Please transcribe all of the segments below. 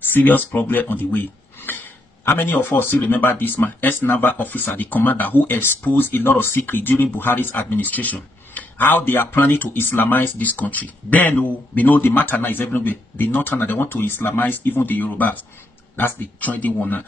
Serious problem on the way. How many of us still remember this man, ex-naval officer, the commander who exposed a lot of secrets during Buhari's administration? How they are planning to Islamize this country. Then, we know the matter now is everywhere. The Northern, they want to Islamize even the Yorubas. That's the trending one now.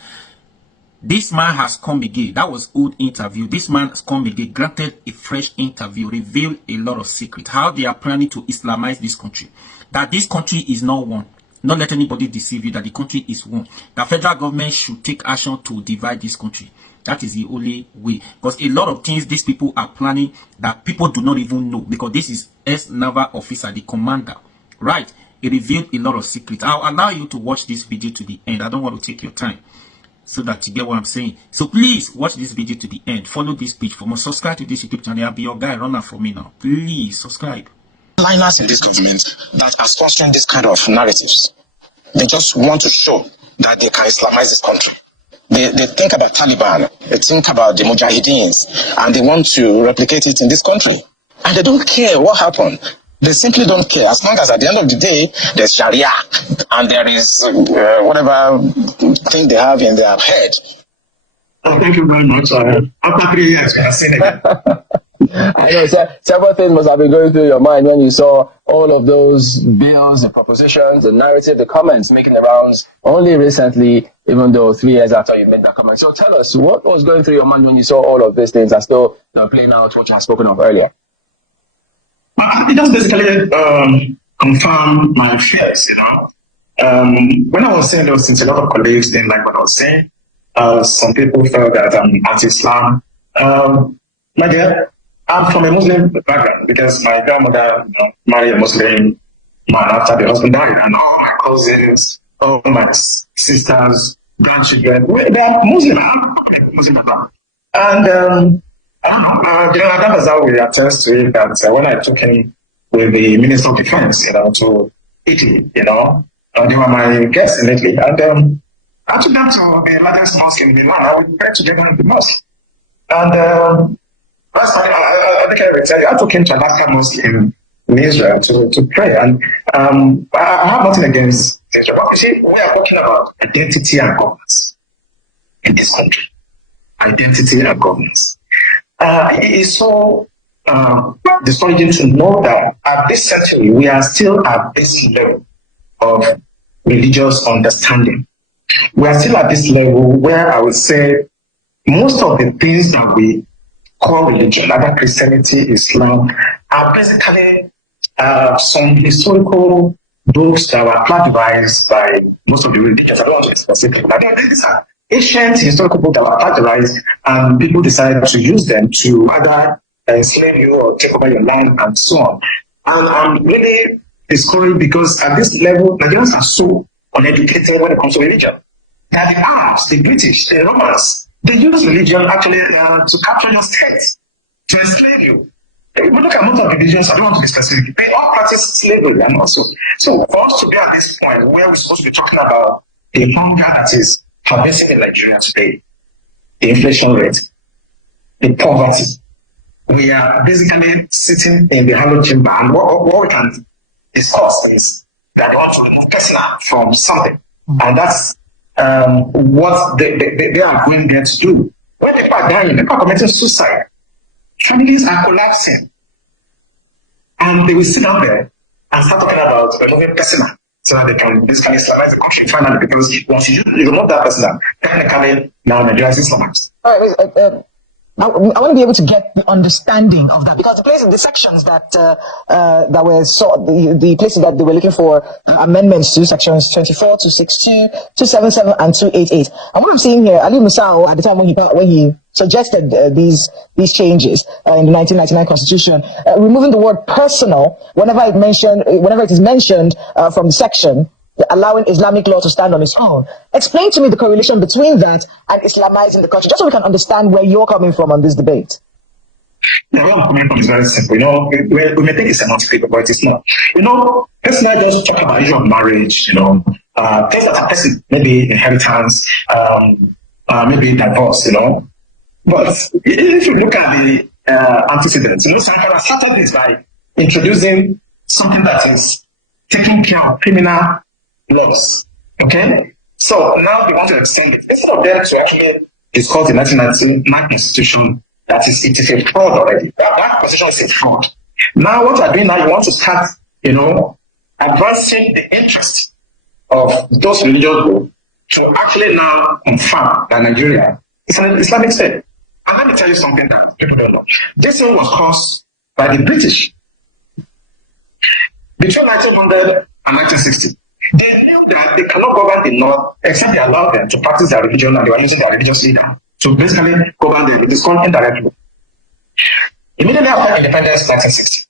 This man has come again. That was old interview. This man has come again, granted a fresh interview, revealed a lot of secrets. How they are planning to Islamize this country. That this country is not one. Not let anybody deceive you that the country is one. The federal government should take action to divide this country. That is the only way. Because a lot of things these people are planning that people do not even know. Because this is ex-naval officer, the commander. Right? He revealed a lot of secrets. I'll allow you to watch this video to the end. I don't want to take your time, so that you get what I'm saying. So please watch this video to the end. Follow this page for more. Subscribe to this YouTube channel. I'll be your guy runner for me now. Please subscribe. Liners in this government that are sponsoring this kind of narratives. They just want to show that they can Islamize this country. They think about Taliban, they think about the Mujahideens, and they want to replicate it in this country. And they don't care what happened. They simply don't care. As long as at the end of the day, there's Sharia and there is whatever thing they have in their head. Oh, thank you very much. After 3 years, I say again. I know several things must have been going through your mind when you saw all of those bills, the propositions, the narrative, the comments making the rounds only recently, even though 3 years after you made that comment. So tell us, what was going through your mind when you saw all of these things as though they were playing out what you had spoken of earlier? It just basically confirmed my fears, when I was saying those things, a lot of colleagues didn't like what I was saying. Some people felt that I'm anti-Islam. My dear, I'm from a Muslim background because my grandmother married a Muslim man after the husband died, and all my cousins, all my sisters, grandchildren, they are Muslim. And that was how we attest to it that when I took him with the Minister of Defense, to Italy, they were my guests in Italy. And I took them to the largest mosque in Milan. I would pray together in the mosque. And that's why I think I will tell you, I took him to Alaska Mosque in Israel to pray. And I have nothing against Israel. But you see, we are talking about identity and governance in this country. Identity and governance. It is so discouraging to know that at this century, we are still at this level of religious understanding. We are still at this level where I would say most of the things that we call religion, either Christianity, Islam, are basically some historical books that were plagiarized by most of the religions. I don't want to be specific, but these are ancient historical books that were plagiarized, and people decided to use them to either enslave you or take over your land and so on. And I'm really discouraged because at this level, Nigerians are so uneducated when it comes to religion. That the Arabs, the British, the Romans, they use religion actually to capture your states, to enslave you. If we look at most of the religions, I don't want to be specific, they all practice slavery and also. So for us to be at this point where we're supposed to be talking about the hunger that is pervasive in Nigeria today, the inflation rate, the poverty, we are basically sitting in the hollow chamber, and what we can discuss is that they want to remove personal from something, and that's what they are going there to do. When people are dying, people are committing suicide, families are collapsing, and they will sit down there and start talking about removing personal so that they can basically Islamize the country finally, because once you remove that personal, technically now Nigeria is Islamized. All right, I want to be able to get the understanding of that, because the places, the sections that were sought, the places that they were looking for amendments to, sections 24, 262, 277, and 288. And what I'm seeing here, Ali Musao, at the time when he suggested these changes in the 1999 Constitution, removing the word personal whenever it is mentioned from the section, allowing Islamic law to stand on its own. Explain to me the correlation between that and Islamizing the country, just so we can understand where you're coming from on this debate. Where I'm coming from is very simple. We may think it's a multi-paper, but it's not. Let's not just talk about issue of marriage, things that are basic, maybe inheritance, maybe divorce, But if you look at the antecedents, Sankara started this by introducing something that is taking care of criminal laws. Okay? So now they want to extend it. Instead of them to actually discuss the 1999 constitution, it is a fraud already. That constitution is a fraud. Now what you're doing now, you want to start, advancing the interest of those religious groups to actually now confirm that Nigeria is an Islamic state. And let me tell you something that people don't know. This thing was caused by the British between 1900 and 1960. They knew that they cannot govern the North except they allow them to practice their religion, and they were using their religious leader to basically govern them with this indirectly. Immediately after independence in 1960,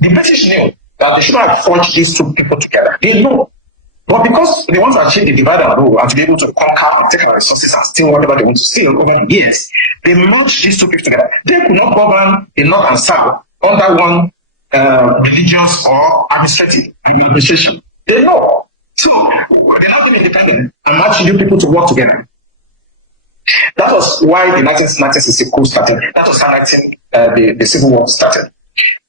the British knew that they should have forged these two people together. They know. But because they want to achieve the divide and rule and to be able to conquer and take our resources and steal whatever they want to steal over the years, they merged these two people together. They could not govern the North and South under one religious or administrative administration. They know. So they're not being independent and matching you people to work together. That was why the 1960 coup started. That was how the Civil War started.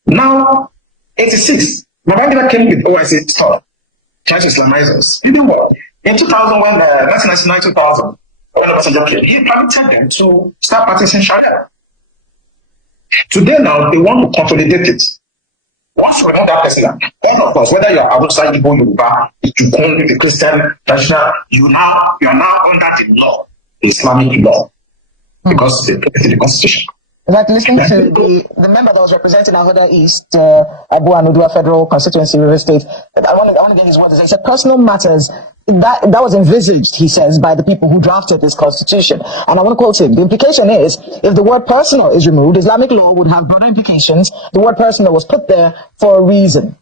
Now, 86, Babangida came with OIC stuff, trying to Islamize us. You know what? In 2000, when 1999, 2000, when Obasanjo came, he permitted them to start practicing Sharia. Today now, they want to consolidate it. Once you remove that person, then of course, whether you're outside Igbo, Yoruba, Ijukun, the Christian, traditional, you're now under the law, the Islamic law, because they put it in the constitution. Like listening to the member that was representing Ahoda East, Abu Anudua Federal Constituency, River State, I want to get his words. He said personal matters that was envisaged, he says, by the people who drafted this constitution. And I want to quote him. The implication is, if the word personal is removed, Islamic law would have broader implications. The word personal was put there for a reason.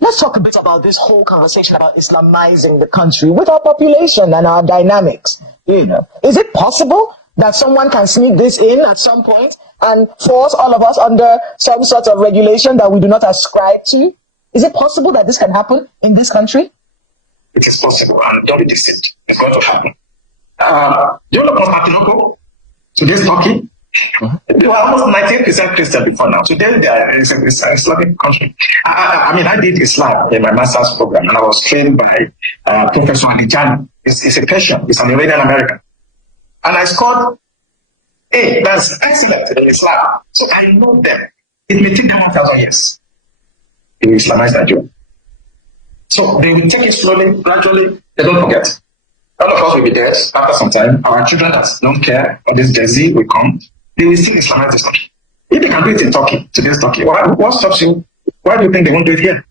Let's talk a bit about this whole conversation about Islamizing the country with our population and our dynamics. Is it possible that someone can sneak this in at some point and force all of us under some sort of regulation that we do not ascribe to? Is it possible that this can happen in this country? It is possible, and don't be deceived. It's going to happen. Do you know Constantinople? Today's Turkey? They were almost 98% Christian before now. Today, it's an Islamic country. I did Islam in my master's program, and I was trained by Professor Alijani. It's a Persian, it's an Iranian American. And I scored A. That's excellent in Islam. So I know them. It may take them 1,000 years. They will Islamize Nigeria. So they will take it slowly, gradually. They don't forget. All of us will be dead after some time. Our children that don't care, or this Gen Z will come. They will still Islamize this country. If they can do it in Turkey, today's Turkey, what stops you? Why do you think they won't do it here?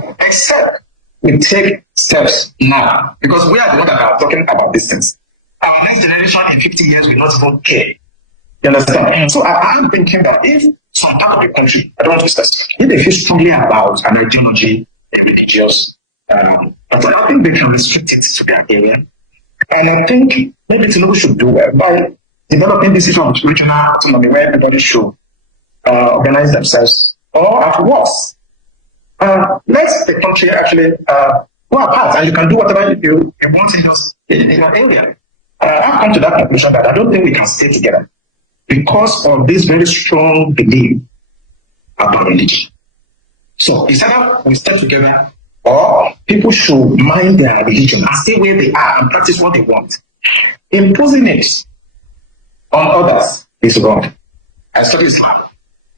Except we take steps now. Because we are the ones that are talking about these things. Our next generation in 50 years will not even care. You understand? So I'm thinking that if some part of the country, I don't want to specify, if they feel strongly about an ideology, a religious, but I think they can restrict it to their area. And I think maybe Tinubu should do well by developing this issue of regional autonomy where everybody should organize themselves. Or at worst, let the country actually go apart and you can do whatever you want in your area. I've come to that conclusion that I don't think we can stay together because of this very strong belief about religion. So it's either we stay together or people should mind their religion and stay where they are and practice what they want. Imposing it on others is wrong. I study Islam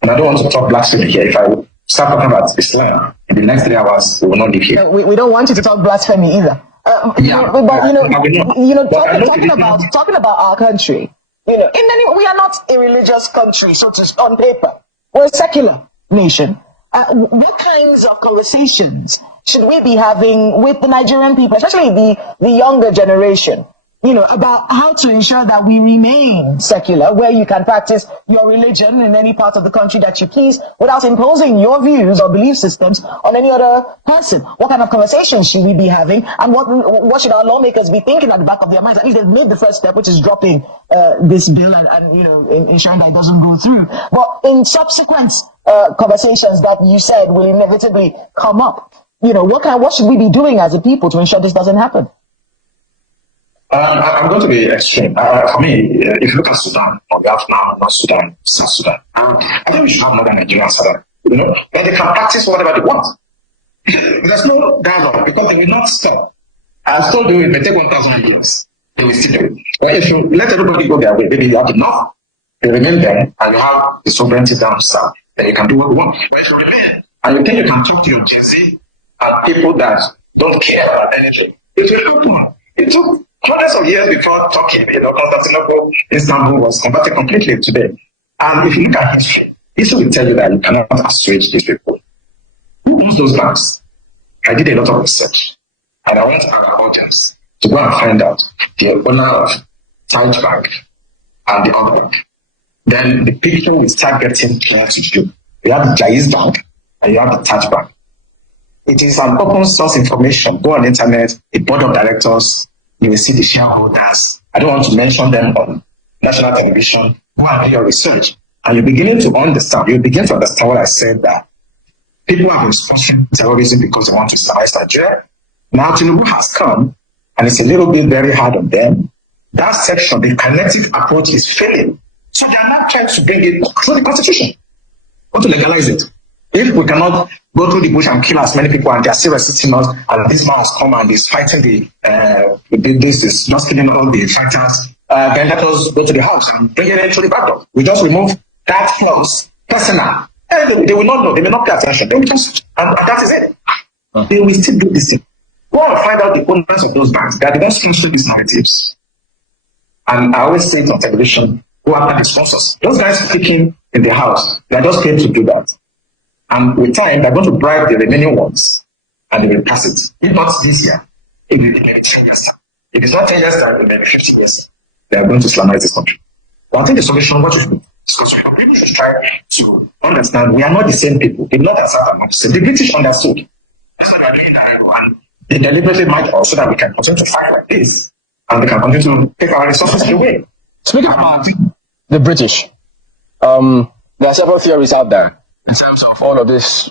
and I don't want to talk blasphemy here. If I start talking about Islam in the next 3 hours, we will not live here. We don't want you to talk blasphemy either. Talking about our country, we are not a religious country, so to on paper. We're a secular nation. What kinds of conversations should we be having with the Nigerian people, especially the younger generation, about how to ensure that we remain secular, where you can practice your religion in any part of the country that you please without imposing your views or belief systems on any other person? What kind of conversations should we be having? And what should our lawmakers be thinking at the back of their minds? At least they've made the first step, which is dropping this bill and ensuring that it doesn't go through. But in subsequent conversations that you said will inevitably come up, what should we be doing as a people to ensure this doesn't happen? I'm going to be extreme. For me, if you look at Sudan, or we have now North Sudan, South Sudan, I think we should have Northern Nigeria and Southern, but they can practice whatever they want. There's no dialogue because they will not stop I told you, it may take 1,000 years. They will still do it. But if you let everybody go their way, maybe you have enough, you remain there, and you have the sovereignty down south, then you can do what you want. But if you remain, and you think you can talk to your GC and people that don't care about anything, it will happen. It took hundreds of years before talking. Constantinople, Istanbul was converted completely today. And if you look at history will tell you that you cannot assuage these people. Who owns those banks? I did a lot of research, and I went to our audience to go and find out the owner of Taj Bank and the other bank. Then the picture will start getting clear to you. You have the Jaiz Bank and you have the Taj Bank. It is an open source information. Go on the internet, the board of directors, you will see the shareholders. I don't want to mention them on national television. Go and do your research. And you're beginning to understand. You begin to understand what I said, that people have been sponsoring terrorism because they want to Islamize Nigeria. Now Tinubu has come, and it's a little bit very hard on them. That section, the collective approach is failing. So they are not trying to bring it through the constitution or to legalize it. If we cannot go through the bush and kill as many people, and they are still resisting us, and this man has come and is fighting this is just killing all the fighters, then let us go to the house and bring it in through the back door. We just remove that clause, personal. And they will not know, they may not pay attention. They will just, and that is it. They will still do this thing. Go and find out the owners of those banks that they don't sponsor these narratives. And I always say it on television, who are the sponsors? Those guys speaking in the house, they are just paid to do that. And with time, they're going to bribe the remaining ones, and they will pass it. If not this year, it will be maybe 10 years. If it's not 10 years, then it will be maybe 15 years. They are going to Islamize this country. But I think the solution, what should be? So people should try to understand we are not the same people. The North and South are not the same. The British understood. That's why they are doing that. And they deliberately might also that we can continue to fight like this. And we can continue to take our resources away. Speaking about the British, there are several theories out there in terms of all of this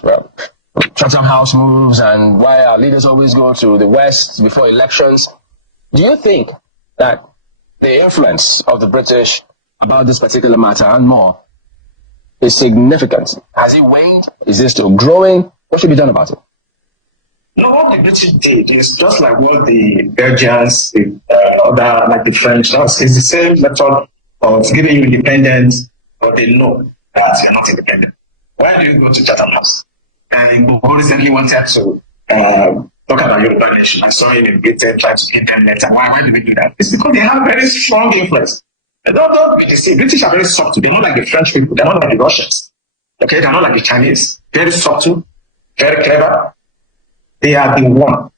Chatham House moves and why our leaders always go to the West before elections. Do you think that the influence of the British about this particular matter and more is significant? Has it waned? Is it still growing? What should be done about it? No, what the British did is just like what the Belgians, the other, like the French, it's the same method of giving you independence, but they know that you're not independent. Why do you go to Chatham House? And Igbo recently wanted to talk about Yoruba nation. I saw him in Britain trying to get them letter. Why do we do that? It's because they have very strong influence. You see, British are very subtle. They're not like the French people. They're not like the Russians. Okay, they're not like the Chinese. Very subtle, very clever. They are the one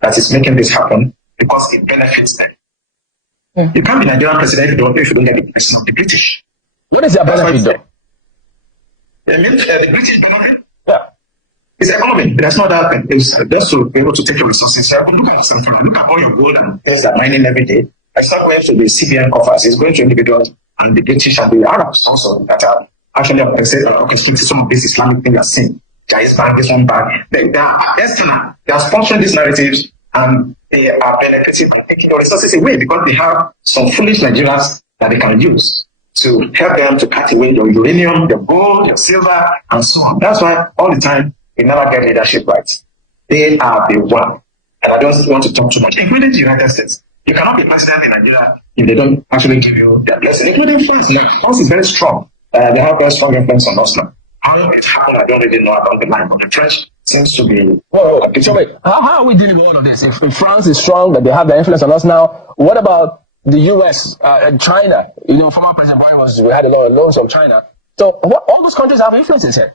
that is making this happen because it benefits them. Yeah. You can't be Nigerian president if you don't get the blessing of the British. What is their benefit though? The British economy? Yeah. It's economy. There's no other thing. It's just to be able to take your resources. Look at yourself. Look at all your gold and things that mining every day. It's not going to the CBN coffers. It's going to individuals and the British and the Arabs also that are actually orchestrating some of these Islamic things you are seeing. Jaiz Bank, this one bank. They are external. They are sponsoring these narratives and they are benefiting from taking your resources away because they have some foolish Nigerians that they can use to help them to cut away your uranium, your gold, your silver, and so on. That's why all the time they never get leadership right. They are the one. And I don't want to talk too much, including the United States. You cannot be president in Nigeria if they don't actually give you their blessing, including France. France is very strong. They have very strong influence on us now. How it happened, I don't really know about the line, but the French seems to be... So wait, how are we dealing with all of this? If France is strong, that they have their influence on us now, what about the US and China? Former President Buhari we had a lot of loans from China. So all those countries have influences here.